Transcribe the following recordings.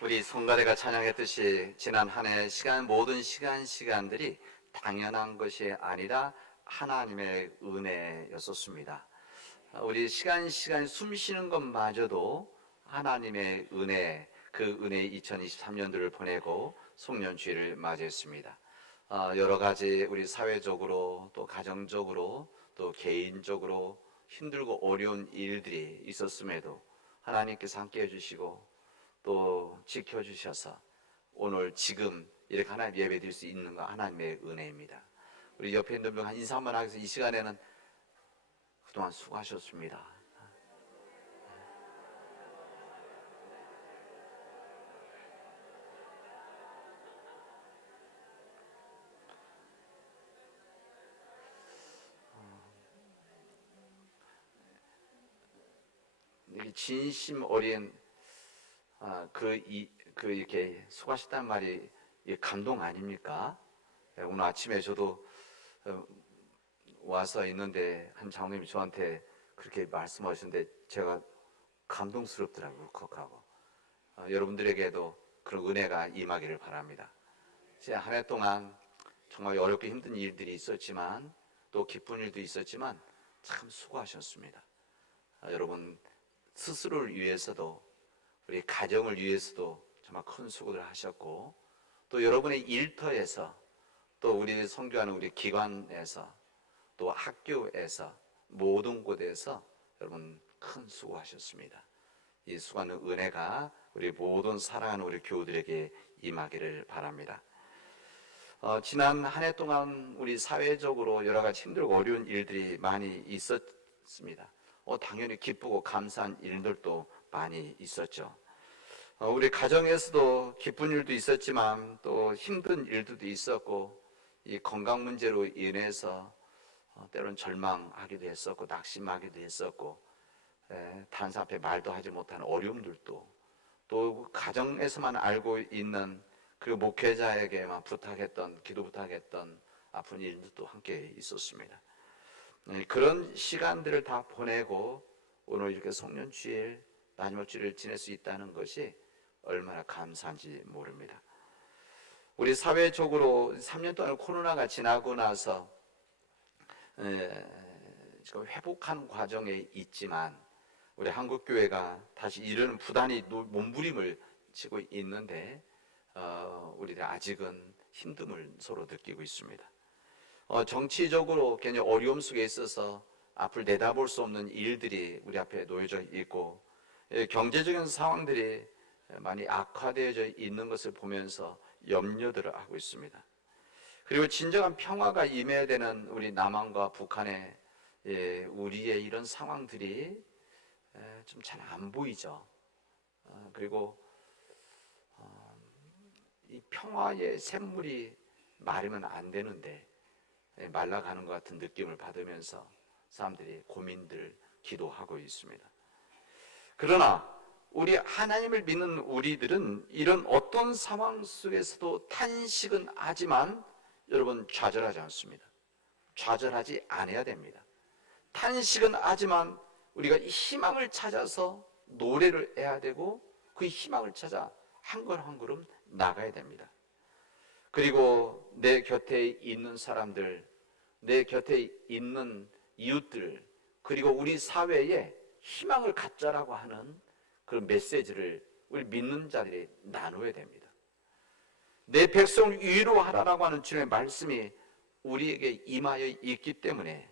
우리 성가대가 찬양했듯이 지난 한 해 모든 시간들이 당연한 것이 아니라 하나님의 은혜였었습니다. 우리 시간 숨 쉬는 것마저도 하나님의 은혜, 그 은혜 2023년도를 보내고 송년주일을 맞이했습니다. 여러 가지 우리 사회적으로 또 가정적으로 또 개인적으로 힘들고 어려운 일들이 있었음에도 하나님께서 함께 해주시고 또 지켜주셔서 오늘 지금 이렇게 하나님 예배 드릴 수 있는 거 하나님의 은혜입니다. 우리 옆에 있는 분 한 인사 한번 하겠습니다. 이 시간에는 그동안 수고하셨습니다. 진심 어린 이렇게 수고하셨다는 말이 감동 아닙니까? 오늘 아침에 저도 와서 있는데 한 장로님이 저한테 그렇게 말씀하셨는데 제가 감동스럽더라고요. 울컥하고. 여러분들에게도 그런 은혜가 임하기를 바랍니다. 한 해 동안 정말 어렵게 힘든 일들이 있었지만 또 기쁜 일도 있었지만 참 수고하셨습니다. 여러분 스스로를 위해서도 우리 가정을 위해서도 정말 큰 수고를 하셨고 또 여러분의 일터에서 또 우리 선교하는 우리 기관에서 또 학교에서 모든 곳에서 여러분 큰 수고하셨습니다. 이 수고하는 은혜가 우리 모든 사랑하는 우리 교우들에게 임하기를 바랍니다. 지난 한 해 동안 우리 사회적으로 여러 가지 힘들고 어려운 일들이 많이 있었습니다. 당연히 기쁘고 감사한 일들도 많이 있었죠. 우리 가정에서도 기쁜 일도 있었지만 또 힘든 일들도 있었고 이 건강 문제로 인해서 때로는 절망하기도 했었고 낙심하기도 했었고 다른 사람 앞에 말도 하지 못하는 어려움들도 또 가정에서만 알고 있는 그 목회자에게만 기도 부탁했던 아픈 일들도 함께 있었습니다. 그런 시간들을 다 보내고 오늘 이렇게 송년주일 마지막 주일을 지낼 수 있다는 것이 얼마나 감사한지 모릅니다. 우리 사회적으로 3년 동안 코로나가 지나고 나서 지금 회복하는 과정에 있지만 우리 한국교회가 다시 이르는 부단히 몸부림을 치고 있는데 우리들 아직은 힘듦을 서로 느끼고 있습니다. 정치적으로 굉장히 어려움 속에 있어서 앞을 내다볼 수 없는 일들이 우리 앞에 놓여져 있고 경제적인 상황들이 많이 악화되어져 있는 것을 보면서 염려들을 하고 있습니다. 그리고 진정한 평화가 임해야 되는 우리 남한과 북한의 우리의 이런 상황들이 좀 잘 안 보이죠. 그리고 이 평화의 샘물이 마르면 안 되는데 말라가는 것 같은 느낌을 받으면서 사람들이 고민들 기도하고 있습니다. 그러나 우리 하나님을 믿는 우리들은 이런 어떤 상황 속에서도 탄식은 하지만 여러분 좌절하지 않습니다. 좌절하지 않아야 됩니다. 탄식은 하지만 우리가 희망을 찾아서 노래를 해야 되고 그 희망을 찾아 한 걸음 한 걸음 나가야 됩니다. 그리고 내 곁에 있는 사람들, 내 곁에 있는 이웃들, 그리고 우리 사회에 희망을 갖자라고 하는 그런 메시지를 우리 믿는 자들이 나눠야 됩니다. 내 백성을 위로하라고 하는 주님의 말씀이 우리에게 임하여 있기 때문에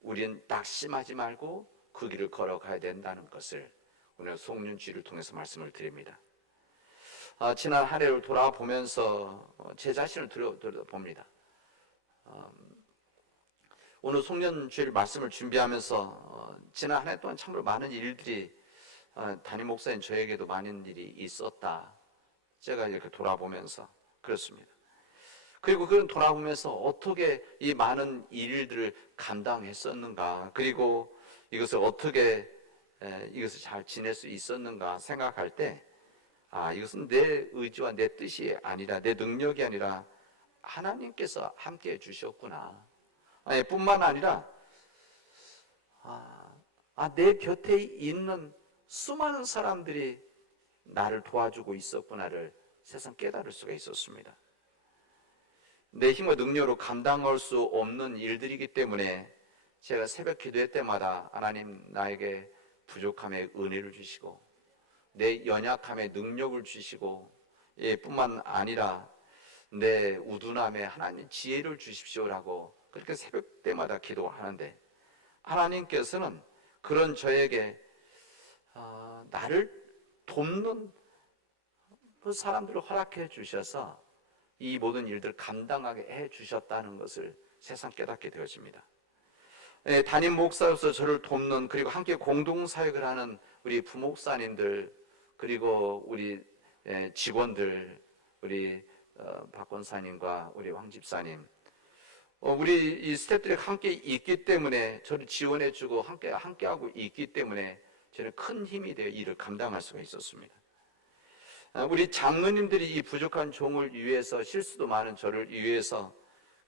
우리는 낙심하지 말고 그 길을 걸어가야 된다는 것을 오늘 송년주일을 통해서 말씀을 드립니다. 지난 한 해를 돌아보면서 제 자신을 들여다봅니다. 오늘 송년주일 말씀을 준비하면서 지난 한 해 동안 참으로 많은 일들이 담임 목사인 저에게도 많은 일이 있었다. 제가 이렇게 돌아보면서 그렇습니다. 그리고 그런 돌아보면서 어떻게 이 많은 일들을 감당했었는가, 그리고 이것을 어떻게 이것을 잘 지낼 수 있었는가 생각할 때 이것은 내 의지와 내 뜻이 아니라 내 능력이 아니라 하나님께서 함께해 주셨구나. 뿐만 아니라 내 곁에 있는 수많은 사람들이 나를 도와주고 있었구나를 세상 깨달을 수가 있었습니다. 내 힘과 능력으로 감당할 수 없는 일들이기 때문에 제가 새벽 기도회 때마다 하나님 나에게 부족함에 은혜를 주시고 내 연약함에 능력을 주시고 뿐만 아니라 내 우둔함에 하나님 지혜를 주십시오라고 그렇게 새벽 때마다 기도하는데 하나님께서는 그런 저에게 나를 돕는 그 사람들을 허락해 주셔서 이 모든 일들을 감당하게 해 주셨다는 것을 새삼 깨닫게 되어집니다. 담임 목사로서 저를 돕는 그리고 함께 공동사역을 하는 우리 부목사님들 그리고 우리 직원들 우리 박 권사님과 우리 황 집사님 우리 이 스태프들이 함께 있기 때문에 저를 지원해주고 함께하고 있기 때문에 저는 큰 힘이 되어 일을 감당할 수가 있었습니다. 우리 장로님들이 이 부족한 종을 위해서 실수도 많은 저를 위해서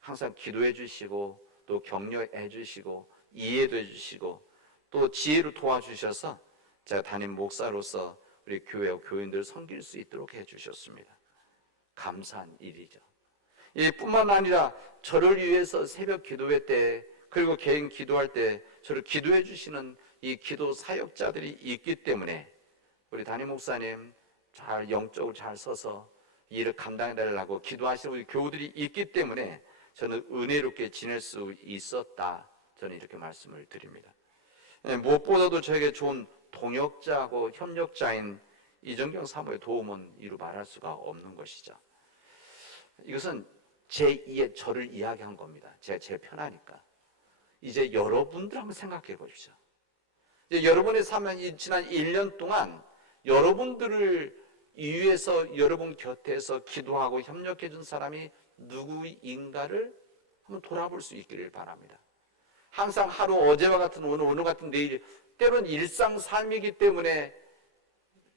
항상 기도해 주시고 또 격려해 주시고 이해도 해 주시고 또 지혜를 도와주셔서 제가 담임 목사로서 우리 교회와 교인들을 섬길 수 있도록 해 주셨습니다. 감사한 일이죠. 뿐만 아니라 저를 위해서 새벽 기도회 때 그리고 개인 기도할 때 저를 기도해 주시는 이 기도 사역자들이 있기 때문에 우리 담임 목사님 잘 영적으로 잘 서서 일을 감당해 달라고 기도하시는 우리 교우들이 있기 때문에 저는 은혜롭게 지낼 수 있었다. 저는 이렇게 말씀을 드립니다. 무엇보다도 저에게 좋은 동역자하고 협력자인 이정경 사모의 도움은 이루 말할 수가 없는 것이죠. 이것은 제2의 저를 이야기한 겁니다. 제가 제일 편하니까. 이제 여러분들 한번 생각해 보십시오. 이제 여러분의 삶은 지난 1년 동안 여러분들을 위해서 여러분 곁에서 기도하고 협력해 준 사람이 누구인가를 한번 돌아볼 수 있기를 바랍니다. 항상 하루 어제와 같은 오늘 같은 내일 때로는 일상 삶이기 때문에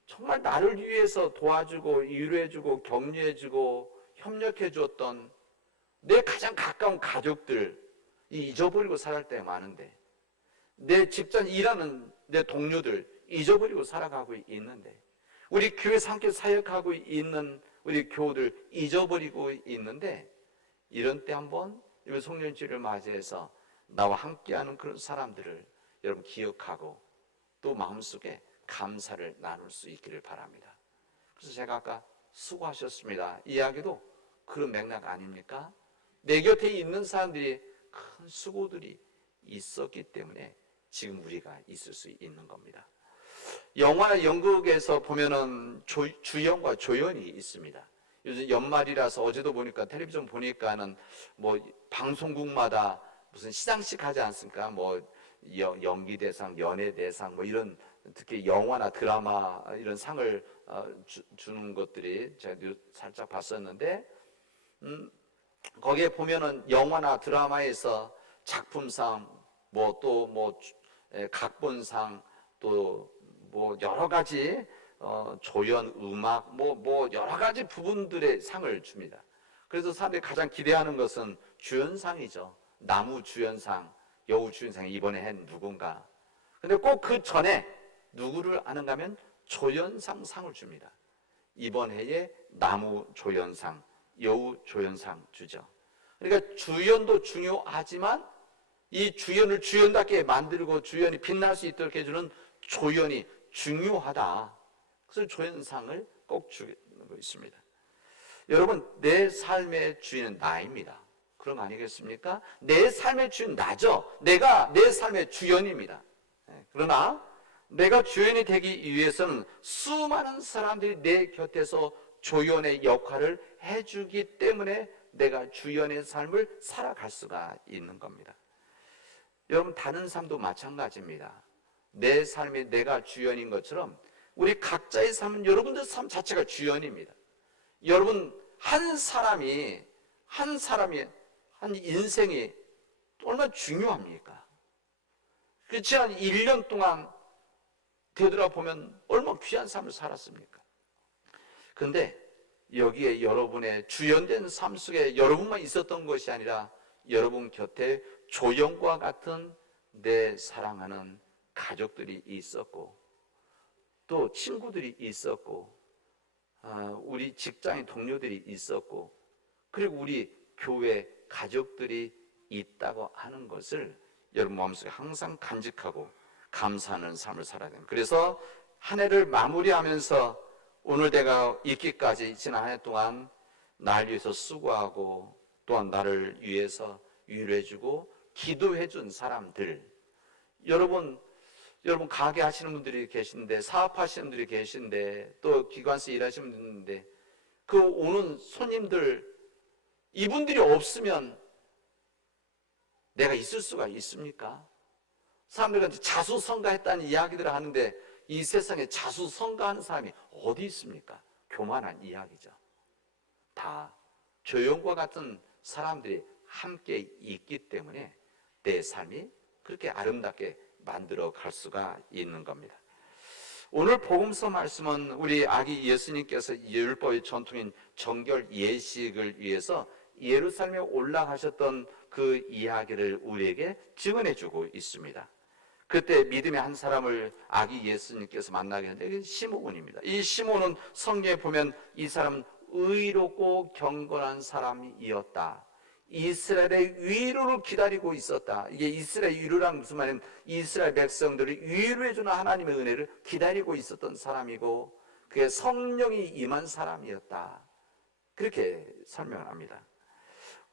정말 나를 위해서 도와주고 위로해주고 격려해주고 협력해 주었던 내 가장 가까운 가족들 잊어버리고 살아갈 때가 많은데 내 직장 일하는 내 동료들 잊어버리고 살아가고 있는데 우리 교회에서 함께 사역하고 있는 우리 교우들 잊어버리고 있는데 이런 때 한번 송년주를 맞이해서 나와 함께하는 그런 사람들을 여러분 기억하고 또 마음속에 감사를 나눌 수 있기를 바랍니다. 그래서 제가 아까 수고하셨습니다 이야기도 그런 맥락 아닙니까? 내 곁에 있는 사람들이 큰 수고들이 있었기 때문에 지금 우리가 있을 수 있는 겁니다. 영화나 연극에서 보면은 주연과 조연이 있습니다. 요즘 연말이라서 어제도 보니까 텔레비전 보니까는 뭐 방송국마다 무슨 시상식 하지 않습니까? 뭐 연기 대상, 연예 대상 뭐 이런 특히 영화나 드라마 이런 상을 주는 것들이 제가 살짝 봤었는데 거기에 보면은 영화나 드라마에서 작품상 또 각본상 또 뭐 여러 가지 조연, 음악 뭐 여러 가지 부분들의 상을 줍니다. 그래서 사람들이 가장 기대하는 것은 주연상이죠. 나무 주연상, 여우 주연상 이번에 한 누군가. 근데 꼭 그 전에 누구를 아는가 하면 조연상 상을 줍니다. 이번 해에 나무 조연상, 여우 조연상 주죠. 그러니까 주연도 중요하지만 이 주연을 주연답게 만들고 주연이 빛날 수 있도록 해주는 조연이 중요하다. 그래서 조연상을 꼭 주고 있습니다. 여러분 내 삶의 주인은 나입니다. 그런 거 아니겠습니까? 내 삶의 주인 나죠. 내가 내 삶의 주연입니다. 그러나 내가 주연이 되기 위해서는 수많은 사람들이 내 곁에서 조연의 역할을 해주기 때문에 내가 주연의 삶을 살아갈 수가 있는 겁니다. 여러분 다른 삶도 마찬가지입니다. 내 삶이 내가 주연인 것처럼 우리 각자의 삶은 여러분들 삶 자체가 주연입니다. 여러분 한 사람이 한 인생이 얼마나 중요합니까? 그 지난 1년 동안 되돌아보면 얼마나 귀한 삶을 살았습니까? 그런데 여기에 여러분의 주연된 삶 속에 여러분만 있었던 것이 아니라 여러분 곁에 조연과 같은 내 사랑하는 가족들이 있었고 또 친구들이 있었고 우리 직장인 동료들이 있었고, 그리고 우리 교회 가족들이 있다고 하는 것을 여러분 마음속에 항상 간직하고 감사하는 삶을 살아야 됩니다. 그래서 한 해를 마무리하면서 오늘 내가 있기까지 지난 한 해 동안 날 위해서 수고하고 또한 나를 위해서 위로해주고 기도해준 사람들, 여러분 가게 하시는 분들이 계신데, 사업하시는 분들이 계신데, 또 기관에서 일하시는 분들이 있는데, 그 오는 손님들, 이분들이 없으면 내가 있을 수가 있습니까? 사람들은 자수성가했다는 이야기들을 하는데, 이 세상에 자수성가하는 사람이 어디 있습니까? 교만한 이야기죠. 다 조용과 같은 사람들이 함께 있기 때문에 내 삶이 그렇게 아름답게 만들어 갈 수가 있는 겁니다. 오늘 복음서 말씀은 우리 아기 예수님께서 율법의 전통인 정결 예식을 위해서 예루살렘에 올라가셨던 그 이야기를 우리에게 증언해 주고 있습니다. 그때 믿음의 한 사람을 아기 예수님께서 만나게 했는데, 이게 시므온입니다. 이 시므온은 성경에 보면 이 사람은 의롭고 경건한 사람이었다. 이스라엘의 위로를 기다리고 있었다. 이게 이스라엘 위로란 무슨 말이냐면 이스라엘 백성들을 위로해주는 하나님의 은혜를 기다리고 있었던 사람이고, 그의 성령이 임한 사람이었다. 그렇게 설명합니다.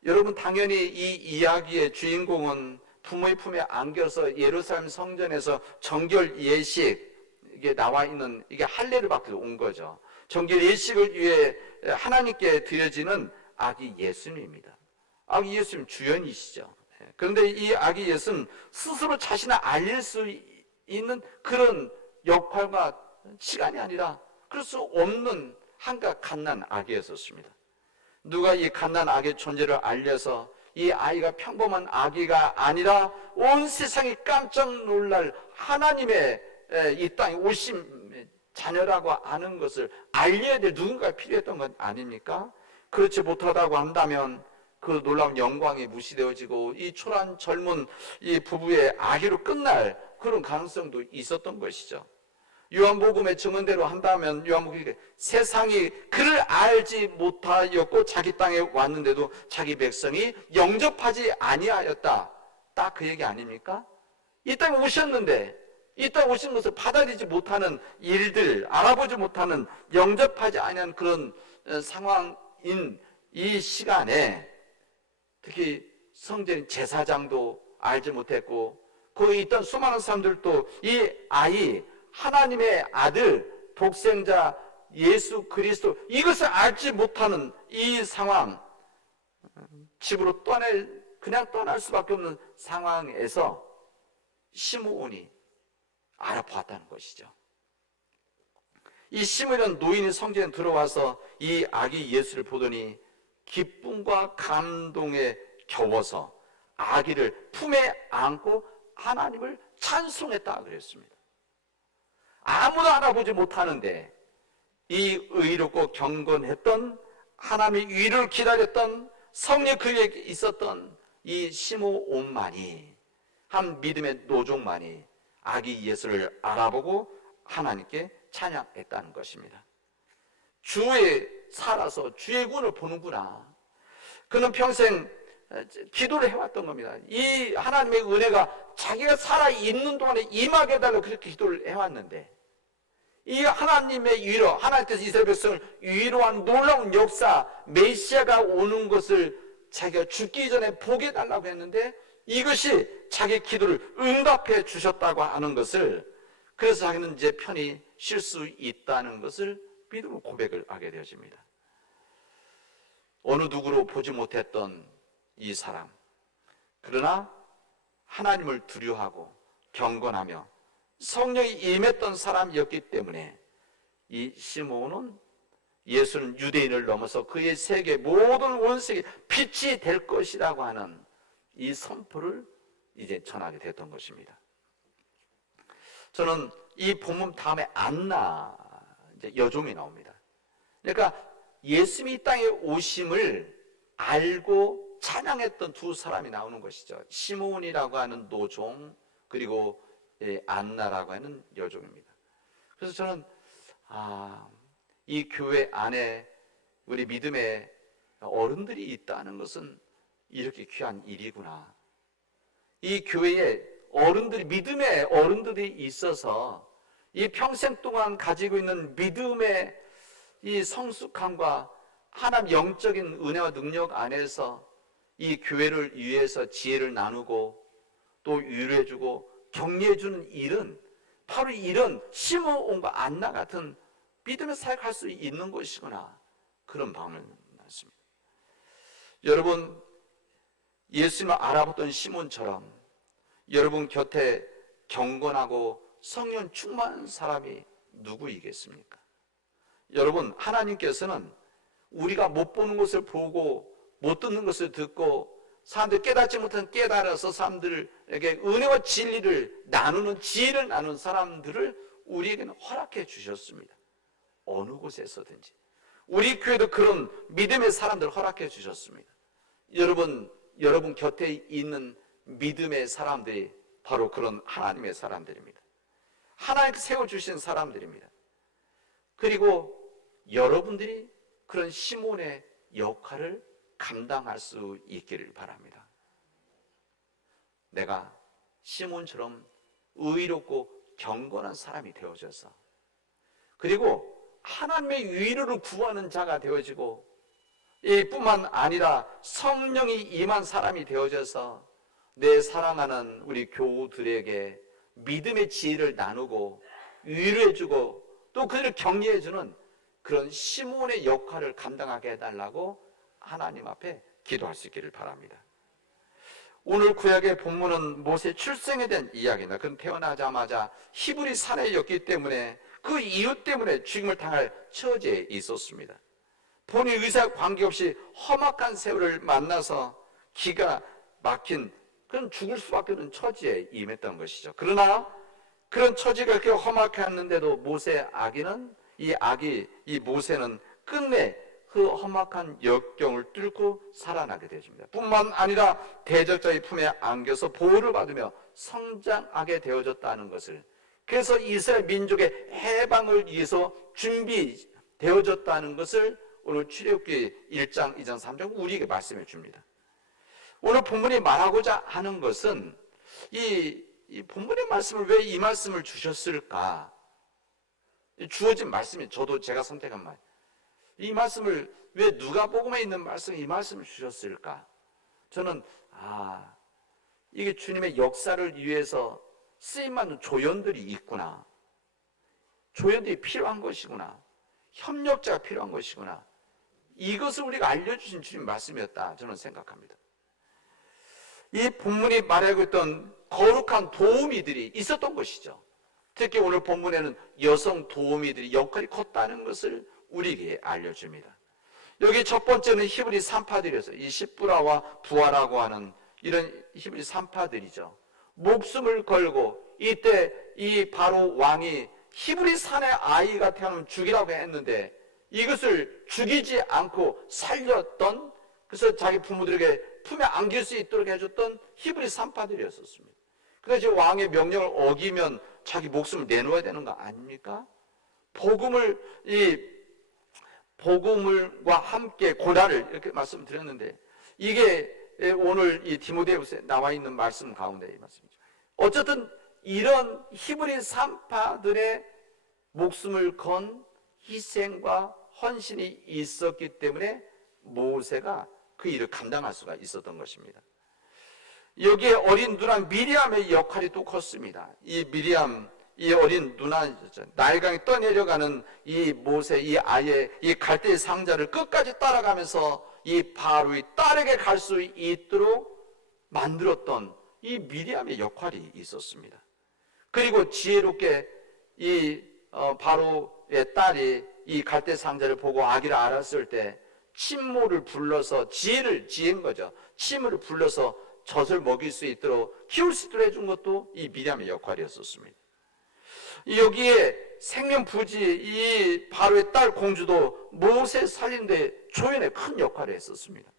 여러분, 당연히 이 이야기의 주인공은 부모의 품에 안겨서 예루살렘 성전에서 정결 예식, 이게 나와 있는, 이게 할례를 받고 온 거죠. 정결 예식을 위해 하나님께 드려지는 아기 예수님입니다. 아기 예수님 주연이시죠. 그런데 이 아기 예수는 스스로 자신을 알릴 수 있는 그런 역할과 시간이 아니라 그럴 수 없는 한갓 갓난 아기였었습니다. 누가 이 갓난 아기의 존재를 알려서 이 아이가 평범한 아기가 아니라 온 세상이 깜짝 놀랄 하나님의 이 땅에 오신 자녀라고 하는 것을 알려야 될 누군가가 필요했던 것 아닙니까? 그렇지 못하다고 한다면 그 놀라운 영광이 무시되어지고 이 초라한 젊은 이 부부의 아기로 끝날 그런 가능성도 있었던 것이죠. 요한복음의 증언대로 한다면 요한복음이 세상이 그를 알지 못하였고 자기 땅에 왔는데도 자기 백성이 영접하지 아니하였다. 딱 그 얘기 아닙니까? 이 땅에 오셨는데 이 땅에 오신 것을 받아들이지 못하는 일들, 알아보지 못하는, 영접하지 아니한 그런 상황인 이 시간에 특히 성전 제사장도 알지 못했고 거기 있던 수많은 사람들도 이 아이, 하나님의 아들, 독생자 예수 그리스도, 이것을 알지 못하는 이 상황, 집으로 그냥 떠날 수밖에 없는 상황에서 시므온이 알아보았다는 것이죠. 이 시므온 노인이 성전에 들어와서 이 아기 예수를 보더니 기쁨과 감동에 겨워서 아기를 품에 안고 하나님을 찬송했다 그랬습니다. 아무도 알아보지 못하는데 이 의롭고 경건했던 하나님의 위를 기다렸던 성령 그 위에 있었던 이 시므온만이, 한 믿음의 노종만이 아기 예수를 알아보고 하나님께 찬양했다는 것입니다. 주에 살아서 주의 군을 보는구나. 그는 평생 기도를 해왔던 겁니다. 이 하나님의 은혜가 자기가 살아있는 동안에 임하게 해달라고 그렇게 기도를 해왔는데, 이 하나님의 위로, 하나님께서 이스라엘 백성을 위로한 놀라운 역사, 메시아가 오는 것을 자기가 죽기 전에 보게 해달라고 했는데 이것이 자기 기도를 응답해 주셨다고 하는 것을, 그래서 자기는 이제 편히 쉴 수 있다는 것을 믿음으로 고백을 하게 되어집니다. 어느 누구로 보지 못했던 이 사람, 그러나 하나님을 두려워하고 경건하며 성령이 임했던 사람이었기 때문에 이 시므온은 예수는 유대인을 넘어서 그의 세계 모든 원색이 빛이 될 것이라고 하는 이 선포를 이제 전하게 됐던 것입니다. 저는 이 본문 다음에 안나 이제 여종이 나옵니다. 그러니까 예수님이 이 땅에 오심을 알고 찬양했던 두 사람이 나오는 것이죠. 시므온이라고 하는 노종, 그리고 안나라고 하는 여종입니다. 그래서 저는 이 교회 안에 우리 믿음의 어른들이 있다는 것은 이렇게 귀한 일이구나. 이 교회에 어른들이, 믿음의 어른들이 있어서 이 평생 동안 가지고 있는 믿음의 이 성숙함과 하나님 영적인 은혜와 능력 안에서 이 교회를 위해서 지혜를 나누고 또 위로해주고 격려해주는 일은 바로 이런 시므온과 안나 같은 믿음의 사역할 수 있는 것이구나, 그런 마음을 낳습니다. 여러분, 예수님을 알아봤던 시몬처럼 여러분 곁에 경건하고 성령 충만한 사람이 누구이겠습니까? 여러분, 하나님께서는 우리가 못 보는 것을 보고 못 듣는 것을 듣고 사람들이 깨닫지 못한 깨달아서 사람들에게 은혜와 진리를 나누는, 지혜를 나누는 사람들을 우리에게는 허락해 주셨습니다. 어느 곳에서든지. 우리 교회도 그런 믿음의 사람들을 허락해 주셨습니다. 여러분 곁에 있는 믿음의 사람들이 바로 그런 하나님의 사람들입니다. 하나님께서 세워주신 사람들입니다. 그리고 여러분들이 그런 시몬의 역할을 감당할 수 있기를 바랍니다. 내가 시몬처럼 의롭고 경건한 사람이 되어져서, 그리고 하나님의 위로를 구하는 자가 되어지고, 이뿐만 아니라 성령이 임한 사람이 되어져서 내 사랑하는 우리 교우들에게 믿음의 지혜를 나누고 위로해주고 또 그들을 격려해주는 그런 시몬의 역할을 감당하게 해달라고 하나님 앞에 기도할 수 있기를 바랍니다. 오늘 구약의 본문은 모세 출생에 대한 이야기입니다. 그는 태어나자마자 히브리 사내였기 때문에 그 이유 때문에 죽임을 당할 처지에 있었습니다. 본인 의사 관계없이 험악한 세월을 만나서 기가 막힌 그런 죽을 수밖에 없는 처지에 임했던 것이죠. 그러나 그런 처지가 그렇게 험악했는데도 이 모세는 끝내 그 험악한 역경을 뚫고 살아나게 되십니다. 뿐만 아니라 대적자의 품에 안겨서 보호를 받으며 성장하게 되어졌다는 것을, 그래서 이스라엘 민족의 해방을 위해서 준비되어졌다는 것을 오늘 출애굽기 1장, 2장, 3장 우리에게 말씀해 줍니다. 오늘 본문이 말하고자 하는 것은 이 본문의 말씀을 왜 이 말씀을 주셨을까? 주어진 말씀이, 제가 선택한 말. 이 말씀을 왜 누가복음에 있는 말씀에 이 말씀을 주셨을까? 저는 이게 주님의 역사를 위해서 쓰임받는 조연들이 있구나. 조연들이 필요한 것이구나. 협력자가 필요한 것이구나. 이것을 우리가 알려주신 주님 말씀이었다, 저는 생각합니다. 이 본문이 말하고 있던 거룩한 도우미들이 있었던 것이죠. 특히 오늘 본문에는 여성 도우미들이 역할이 컸다는 것을 우리에게 알려줍니다. 여기 첫 번째는 히브리 산파들이었어요. 이 십부라와 부하라고 하는 이런 히브리 산파들이죠. 목숨을 걸고 이때 이 바로 왕이 히브리 산의 아이가 태어나면 죽이라고 했는데 이것을 죽이지 않고 살렸던, 그래서 자기 부모들에게 품에 안길 수 있도록 해줬던 히브리 산파들이었습니다. 그래서 왕의 명령을 어기면 자기 목숨을 내놓아야 되는 거 아닙니까? 복음과 함께 고난을, 이렇게 말씀드렸는데 이게 오늘 이 디모데후서에 나와 있는 말씀 가운데 이 말씀이죠. 어쨌든 이런 히브리 산파들의 목숨을 건 희생과 헌신이 있었기 때문에 모세가 그 일을 감당할 수가 있었던 것입니다. 여기에 어린 누나 미리암의 역할이 또 컸습니다. 이 미리암, 이 어린 누나, 나일강에 떠내려가는 이 모세, 이 아이의 이 갈대의 상자를 끝까지 따라가면서 이 바로의 딸에게 갈 수 있도록 만들었던 이 미리암의 역할이 있었습니다. 그리고 지혜롭게 이 바로의 딸이 이 갈대 상자를 보고 아기를 알았을 때 친모를 불러서 지혜인 거죠. 친모를 불러서 젖을 먹일 수 있도록 키울 수 있도록 해준 것도 이 미리암의 역할이었었습니다. 여기에 생명부지 이 바로의 딸 공주도 모세 살리는데 조연의 큰 역할을 했었습니다.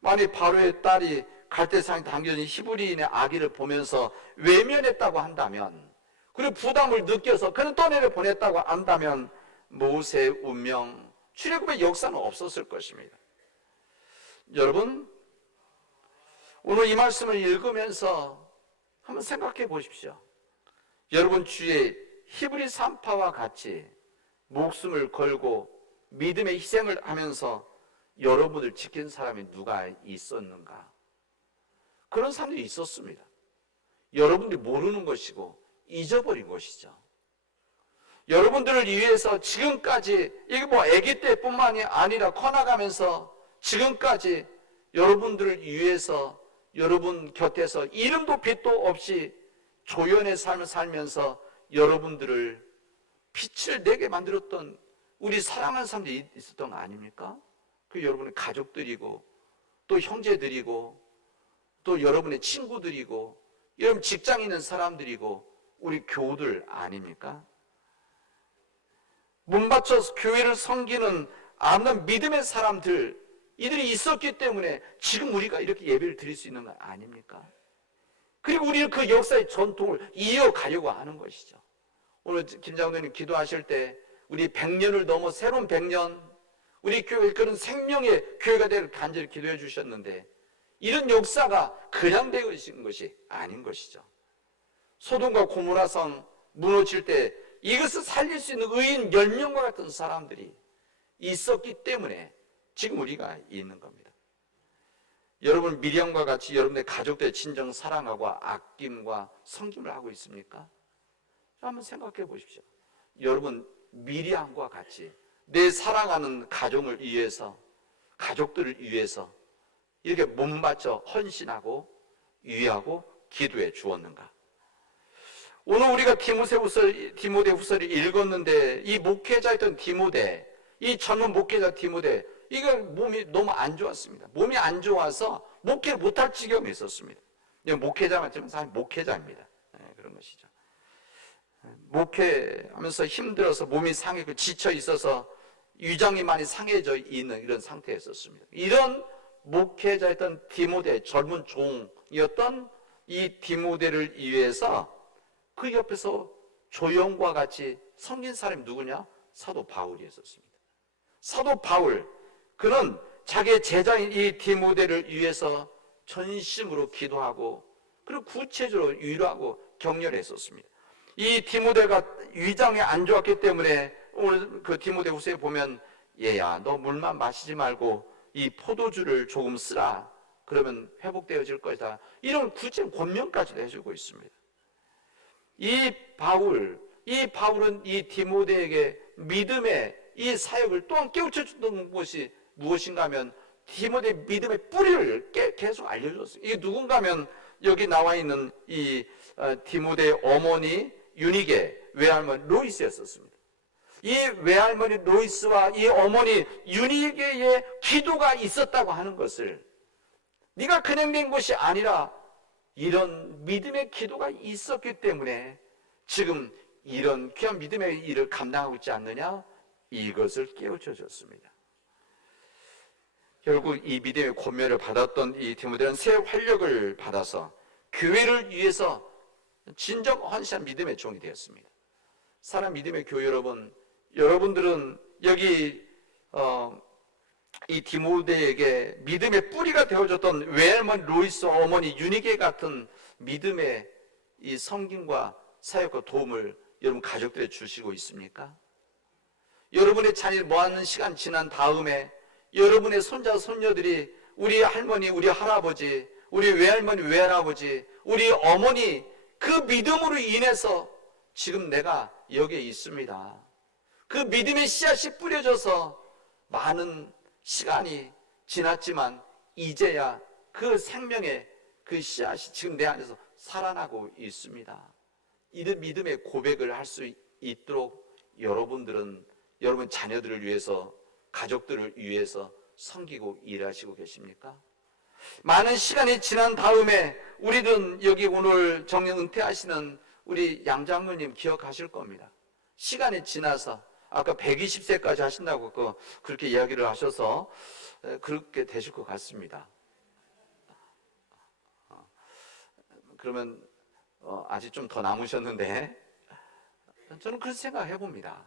만약 바로의 딸이 갈대상에 담겨진 히브리인의 아기를 보면서 외면했다고 한다면, 그리고 부담을 느껴서 그는 떠내려 보냈다고 한다면 모세 운명, 출애굽의 역사는 없었을 것입니다. 여러분, 오늘 이 말씀을 읽으면서 한번 생각해 보십시오. 여러분 주위에 히브리 산파와 같이 목숨을 걸고 믿음의 희생을 하면서 여러분을 지킨 사람이 누가 있었는가? 그런 사람들이 있었습니다. 여러분들이 모르는 것이고 잊어버린 것이죠. 여러분들을 위해서 지금까지, 이게 뭐 아기 때뿐만이 아니라 커나가면서 지금까지 여러분들을 위해서 여러분 곁에서 이름도 빛도 없이 조연의 삶을 살면서 여러분들을 빛을 내게 만들었던 우리 사랑하는 사람들이 있었던 거 아닙니까? 그 여러분의 가족들이고 또 형제들이고 또 여러분의 친구들이고 여러분 직장 있는 사람들이고 우리 교우들 아닙니까? 문 받쳐서 교회를 섬기는 아름다운 믿음의 사람들, 이들이 있었기 때문에 지금 우리가 이렇게 예배를 드릴 수 있는 거 아닙니까? 그리고 우리는 그 역사의 전통을 이어가려고 하는 것이죠. 오늘 김 장로님 기도하실 때 우리 100년을 넘어 새로운 100년, 우리 교회 그런 생명의 교회가 되기를 간절히 기도해 주셨는데 이런 역사가 그냥 되어진 것이 아닌 것이죠. 소돔과 고모라성 무너질 때 이것을 살릴 수 있는 의인 10명과 같은 사람들이 있었기 때문에 지금 우리가 있는 겁니다. 여러분 미리암과 같이 여러분의 가족들의 진정 사랑하고 아낌과 섬김을 하고 있습니까? 한번 생각해 보십시오. 여러분 미리암과 같이 내 사랑하는 가정을 위해서, 가족들을 위해서 이렇게 몸 바쳐 헌신하고 위하고 기도해 주었는가? 오늘 우리가 디모데후서를 읽었는데 이 목회자였던 디모데, 이 젊은 목회자 디모데, 이거 몸이 너무 안 좋았습니다. 몸이 안 좋아서 목회를 못할 지경에 있었습니다. 목회자만 지금 사실 목회자입니다. 그런 것이죠. 목회하면서 힘들어서 몸이 상해고 지쳐 있어서 위장이 많이 상해져 있는 이런 상태에 있었습니다. 이런 목회자였던 디모데, 젊은 종이었던 이 디모데를 위해서 그 옆에서 조용과 같이 섬긴 사람이 누구냐? 사도 바울이었습니다. 사도 바울, 그는 자기의 제자인 이 디모데를 위해서 전심으로 기도하고 그리고 구체적으로 위로하고 격려했었습니다. 이 디모데가 위장이 안 좋았기 때문에 오늘 그 디모데후서에 보면 얘야 너 물만 마시지 말고 이 포도주를 조금 쓰라. 그러면 회복되어질 것이다. 이런 구체적 권면까지도 해주고 있습니다. 이 바울은 이 디모데에게 믿음의 이 사역을 또한 깨우쳐주던 것이 무엇인가 하면 디모데 믿음의 뿌리를 계속 알려줬어요. 이게 누군가 하면 여기 나와 있는 이 디모데의 어머니 유니게 외할머니 로이스였었습니다. 이 외할머니 로이스와 이 어머니 유니게의 기도가 있었다고 하는 것을, 네가 그냥 된 것이 아니라 이런 믿음의 기도가 있었기 때문에 지금 이런 귀한 믿음의 일을 감당하고 있지 않느냐, 이것을 깨우쳐 줬습니다. 결국 이 믿음의 권면을 받았던 이 디모데는 새 활력을 받아서 교회를 위해서 진정 헌신한 믿음의 종이 되었습니다. 사랑 믿음의 교회 여러분, 여러분들은 여기 이 디모데에게 믿음의 뿌리가 되어줬던 외할머니 로이스 어머니 유니게 같은 믿음의 이 섬김과 사역과 도움을 여러분 가족들에 주시고 있습니까? 여러분의 자녀를 모아놓는 시간 지난 다음에 여러분의 손자 손녀들이 우리 할머니 우리 할아버지 우리 외할머니 외할아버지 우리 어머니 그 믿음으로 인해서 지금 내가 여기에 있습니다. 그 믿음의 씨앗이 뿌려져서 많은 시간이 지났지만 이제야 그 생명의 그 씨앗이 지금 내 안에서 살아나고 있습니다. 이런 믿음의 고백을 할 수 있도록 여러분들은 여러분 자녀들을 위해서 가족들을 위해서 섬기고 일하시고 계십니까? 많은 시간이 지난 다음에 우리는 여기 오늘 정년 은퇴하시는 우리 양 장로님 기억하실 겁니다. 시간이 지나서 아까 120세까지 하신다고 그렇게 이야기를 하셔서 그렇게 되실 것 같습니다. 그러면 아직 좀 더 남으셨는데 저는 그런 생각을 해봅니다.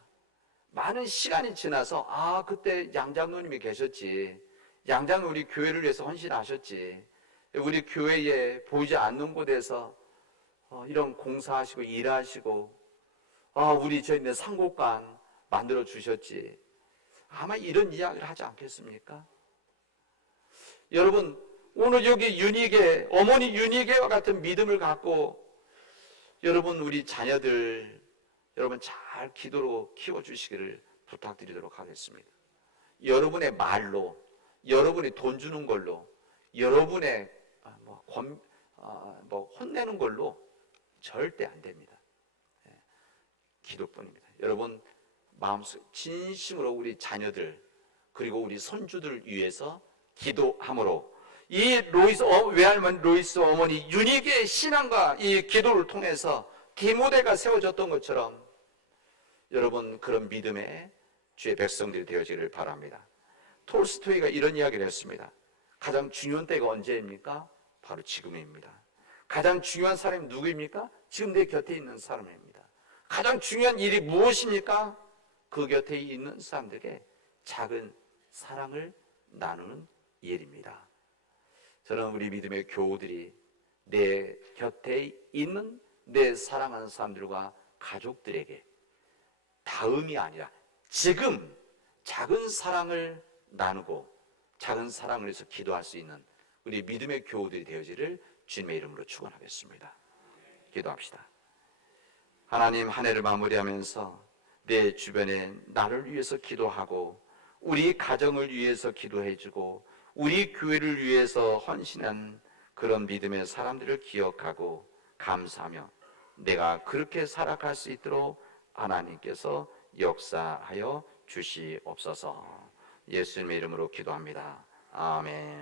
많은 시간이 지나서 그때 양 장로님이 계셨지, 양 장로 우리 교회를 위해서 헌신하셨지, 우리 교회에 보이지 않는 곳에서 이런 공사하시고 일하시고 우리 저희네 상곡관 만들어 주셨지, 아마 이런 이야기를 하지 않겠습니까? 여러분, 오늘 여기 윤희계, 어머니 윤희계와 같은 믿음을 갖고 여러분 우리 자녀들 여러분 잘 기도로 키워주시기를 부탁드리도록 하겠습니다. 여러분의 말로, 여러분이 돈 주는 걸로, 여러분의 혼내는 걸로 절대 안 됩니다. 기도뿐입니다. 여러분 마음속 진심으로 우리 자녀들 그리고 우리 손주들 위해서 기도함으로 이 외할머니 로이스 어머니 윤희계의 신앙과 이 기도를 통해서 기모대가 세워졌던 것처럼 여러분 그런 믿음의 주의 백성들이 되어지기를 바랍니다. 톨스토이가 이런 이야기를 했습니다. 가장 중요한 때가 언제입니까? 바로 지금입니다. 가장 중요한 사람이 누구입니까? 지금 내 곁에 있는 사람입니다. 가장 중요한 일이 무엇입니까? 그 곁에 있는 사람들에게 작은 사랑을 나누는 일입니다. 저는 우리 믿음의 교우들이 내 곁에 있는 내 사랑하는 사람들과 가족들에게 다음이 아니라 지금 작은 사랑을 나누고 작은 사랑을 위해서 기도할 수 있는 우리 믿음의 교우들이 되어지를 주님의 이름으로 축원하겠습니다. 기도합시다. 하나님, 한 해를 마무리하면서 내 주변에 나를 위해서 기도하고 우리 가정을 위해서 기도해주고 우리 교회를 위해서 헌신한 그런 믿음의 사람들을 기억하고 감사하며 내가 그렇게 살아갈 수 있도록 하나님께서 역사하여 주시옵소서. 예수님의 이름으로 기도합니다. 아멘.